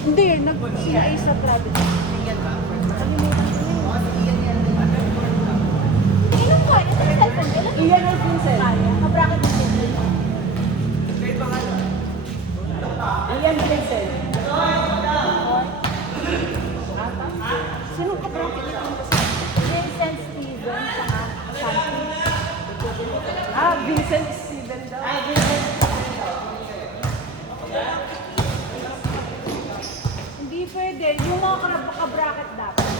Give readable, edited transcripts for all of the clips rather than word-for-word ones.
Hindi, nag-CI sa Providence. Tingnan ba? Kalimutan ko yun. Ilan ko? Ito yung cellphone ko. Ilan? Iyan ang Vincent. Kaya. Kabracket ng cellphone. Iyan Vincent. Sino ka bracket ito? Vincent Steven, saka Santi. Vincent Steven daw. Hindi pwede. Yung mga ka-bracket dapat.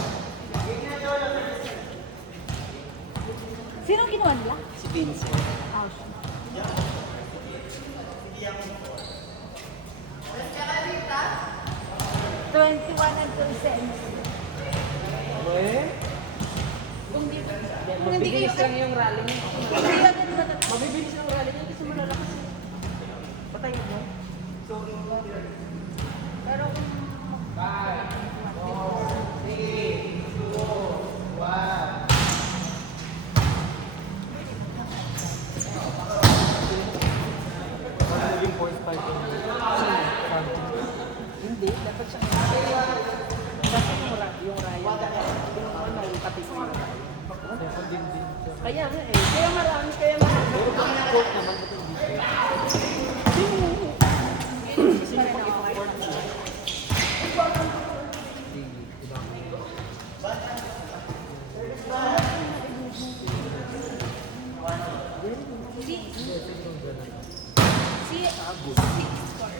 Sino kinuha nila? Si Vincent. Oh, siya. $21 and 2 cents. Kung hindi Mabilis lang yung rally niya. Hindi agad matatapos. Mabibilis lang rally niya kasi malalakas. Patay mo. Pero kung Hindi, dapat siya. Dapat yung Ryan. Yung ano, yung pati ko. Kaya nga eh. Kaya marami. Pero kung quote naman, ba't hindi? si score.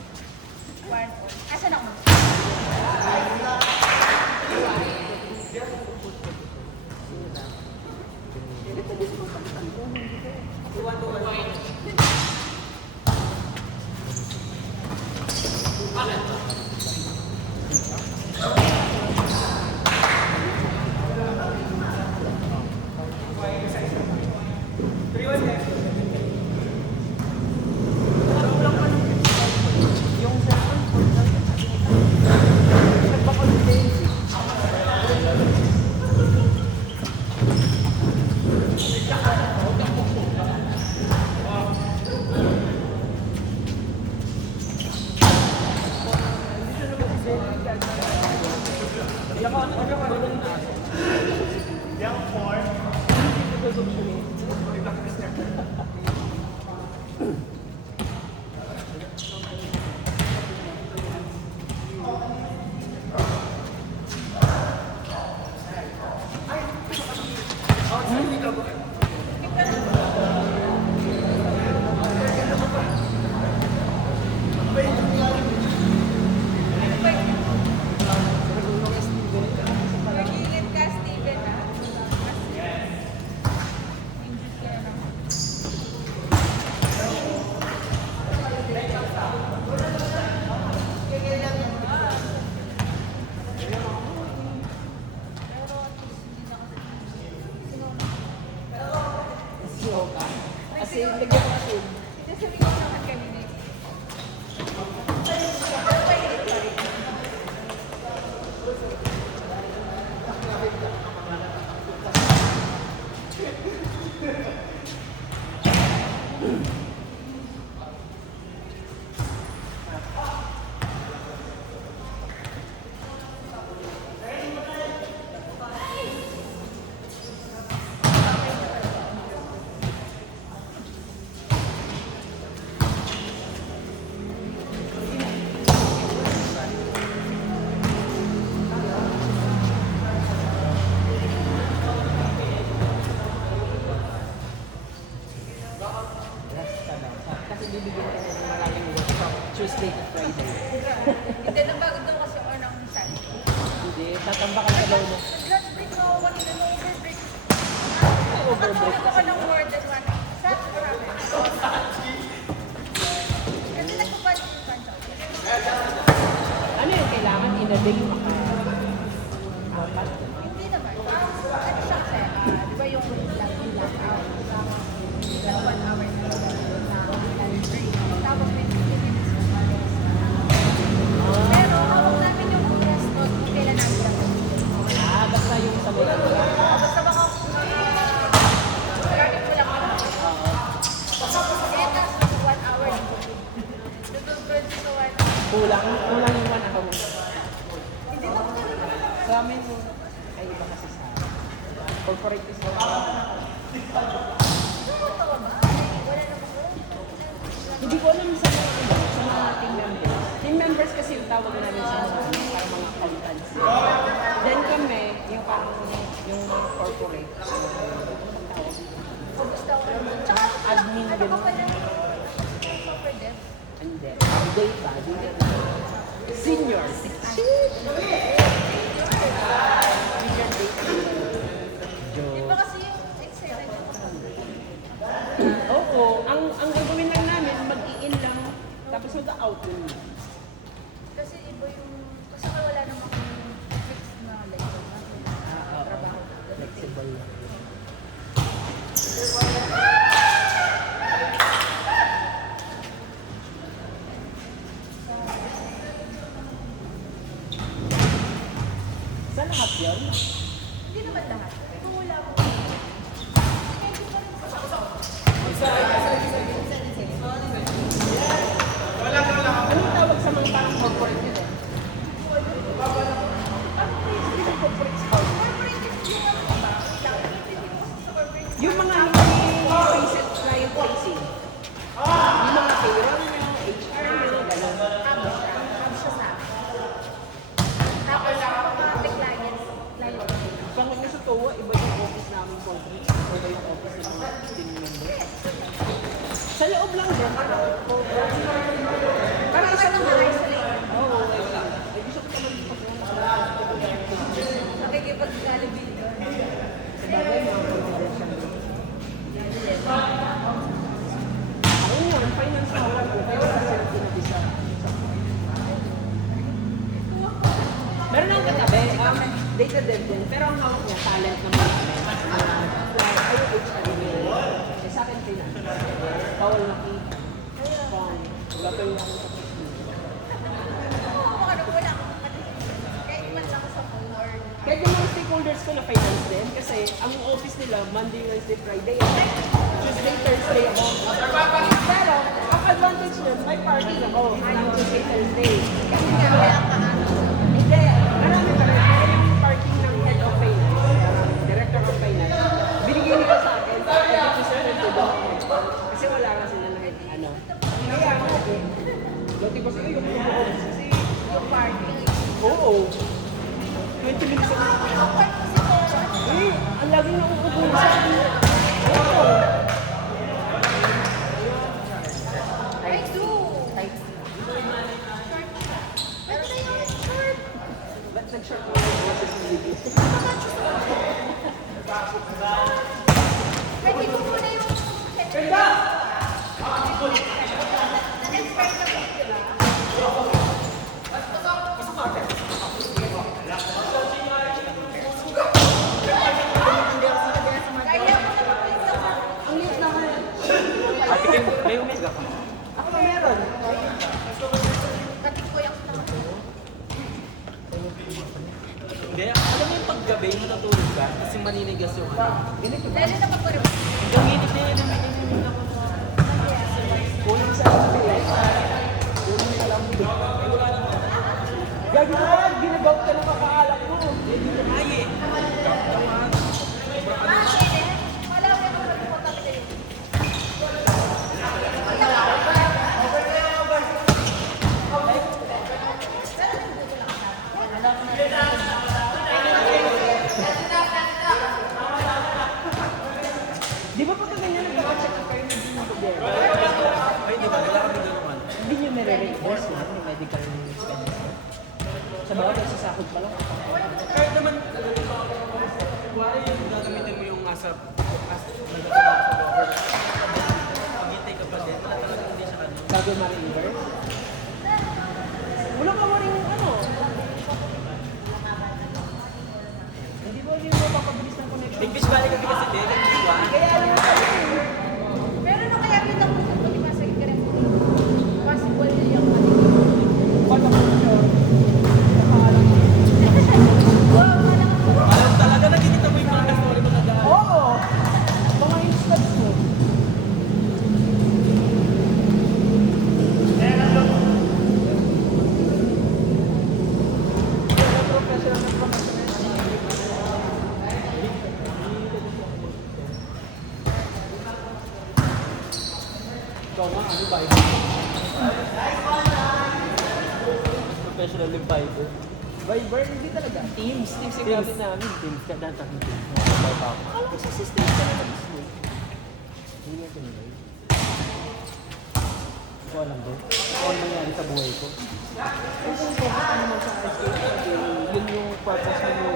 Asan ako? Magiging ka, Steven, ah. Kasi lagyan ko kasi. Ito sabi ko naman kanina. Pero mainit pa rin. Kasi bibigyan ka ng maraming workshop. Tuesday to Friday. Hindi, nabagod daw kasi ako ng Sunday. Hindi, tatambakan ka daw mo. Lunch break ako kanina, no overbreak. Overbreak Nakatulog ako ng more than 1 hour. Sabi ko namin. Kasi nagpapansin yung punch out. Ano yung kailangan in a day maka? Apat. Hindi naman. Ano siya kasi, di ba yung log out? Like 1 hour na lunch break. Tapos may 15 minutes na rest. Pero hawak namin yung rest note kung kailan namin dapat. Basta yung sabay. Basta baka starting ko lang ako. Tapos tapos 1 hour. Tutulog ko sa 1 hour. Kulang yung 1 hour. Ramen mo. Ay, iba kasi sa corporate is hindi ko alam sa mga sa mga team members. Team members kasi yung tawag namin sa mga para mga accountants. Then kami, yung parang yung mga corporate. Gusto ko. Tsaka, Admin ano din. ka pala? Software dev. And then, data. Senior. Di ba kasi yung Excel ay Oo, ang gagawin lang namin, mag-i-in lang, tapos mag-out din. kasi iba yung, kasi wala namang fixed na like, trabaho. Flexible. Sa lahat yun? Hindi naman lahat. Kung wala ko. Anong tawag sa mga parang corporate nila? Corporate scout. Yung mga hindi reset client facing. Yung mga payroll nyo, HR nyo, gano'n. Hub siya sa akin. Tapos yung mga clients, Pag kung sa TOA, iba yung office namin corporate. Iba yung office ng mga team members. Sa loob lang din. Parang isang Oo, wala. Ay, gusto ko naman dito po. nakikipag-jollibee doon. Sa bagay, mga confidential. Ayun yun, finance mo lang. Kaya wala sila pinabisa. Meron lang katabi, data dev din, pero ang hawak niya, talent naman namin. Ayun, HR yun. Eh, sa akin, finance. Bawal na key. Lapay lang sa Oo, ano, wala akong kahit man lang sa board. Kahit yung mga stakeholders ko na finance din, kasi ang office nila, Monday, Wednesday, Friday, Tuesday, Thursday ako. Pero, ang advantage nun, may parking ako ng Tuesday, Thursday. Kasi nga, wala ka Hindi, marami pa rin. Pero yung parking ng head of finance, director of finance, binigay nila sa akin, every Tuesday, Thursday doon. Kasi wala nga sila na kahit ano. Kaya ako, dati ko sila yung kasi yung party. oo. 20 minutes ako. Ang party kasi ko, Eh, ang laging nauubusan. Oo. I do. Pero na yung short. Ba't nag-short mo yung boses ng video? Pwede ko muna yung na-inspire na ko sila. Kaya mo naman po isa pa. Ang liit naman. Ate Kim, may umega ka. Ako na meron. Katik ko yung naman. Hindi, alam mo yung paggabi, natutulog ka, kasi maninigas yung ano. Ganito ba? Dahil naman ko rin. Yung init na yun, ang minimum ako. Kulang sa akin. Kulang sa lambo. Gagi mo, ginagawa ka ng kakaalak mo. Ay eh. Wala ko yung nagpupunta kayo. Di ba pag ganyan nagpa-check up kayo ng gobyerno? Ay, di ba? Wala kami doon naman. Hindi nyo nare-reimburse lahat ng medical expenses. Sa bawat nagsasakot pa lang. Kahit naman, wala yung gagamitin mo yung as nagtatrabaho sa government. Pag-intay ka pa din, wala talaga hindi siya ano. Bago ma-reimburse. Wala ka maring ano. Hindi ba yung mapapabilis ng connection? Big Fish Valley kami kasi din, nag-iwan. Kaya alam mo kami. Pero na kaya kita ko kung di ba sa ikirem possible yung Paano ko yun? Nakaalam mo. Alam talaga, nakikita mo yung mga story mo nag-aaral. Oo! Mga instance mo. professional yung fighter. Viber, hindi talaga. Teams yung gamit namin. Teams ka dahil takong teams. Nakakabay pa ako. Akala ko sa system ka na mismo. Hindi nga tinigay. Hindi ko alam doon. Ano nangyari sa buhay ko? Kung focus ka naman sa SK, yun yung purpose mo.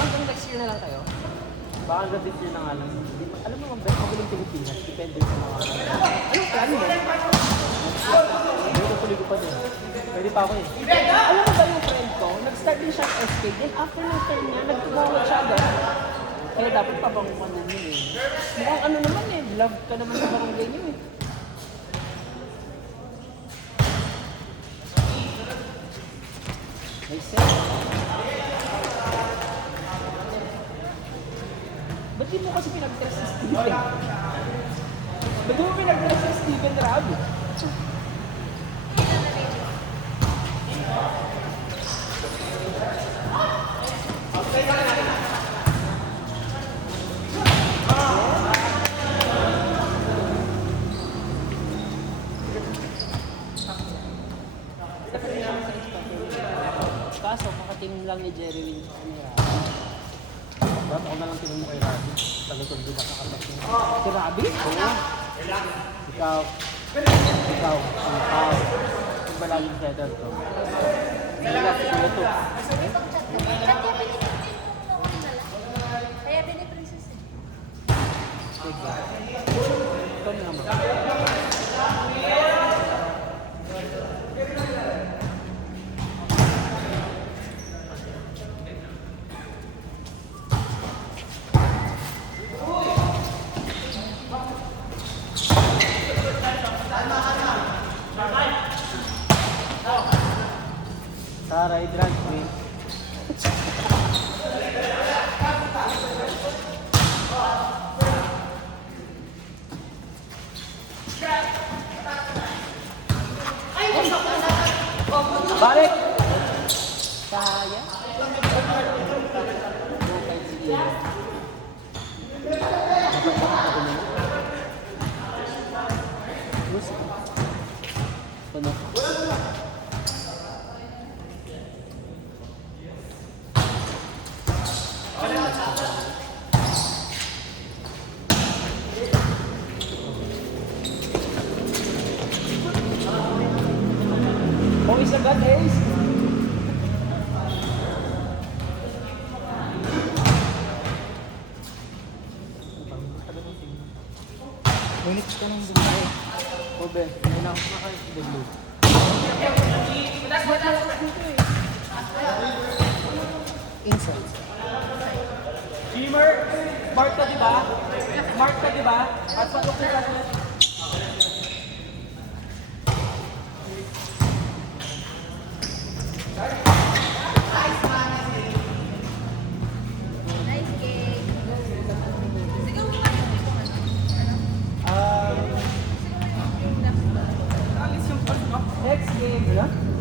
Hanggang next year na lang tayo. Baka hanggang this year na nga lang. Alam mo, ang best magaling Pilipinas. Depende sa mga... Anong plan mo? Hindi ko tuloy ko pa din. Pwede pa ako eh. Alam mo ba yung friend ko, nag-start din siya sa SK, then after ng turn niya, nagtumawag siya agad. Kaya dapat pabangukan din yun eh. Mukhang ano naman eh, love ka naman sa barangay niyo eh. May sense. Ba't di mo kasi pinag-test si Steven? Ba't di mo pinag-test si Steven Rabi? Dapat namin sa expectation. Kaso, kakatim lang ni Jerry Win sa kanila. Dapat ako na lang tinong mo kay Rabi. Talagang di nakakatak yun. Si Rabi? Oo. Ikaw. Kung ba laging settle ko? Hindi na siguro to. May pag-chat ka ba? Chat niya, pwede na yung na lang. Kaya piniprincess eh. Sige. Ito na naman. Taray, drag queen. Balik! Kaya? Okay, sige. Ano? Always a bad ace. Ngunit ka nang bumay. Obe, may na ako naka-debut. Inside. Jimmer, smart ka diba? Smart ka diba? At patok ka na. Nice game. Sige, mo nga yung kung ano. Um, Sige mo yung next. next game.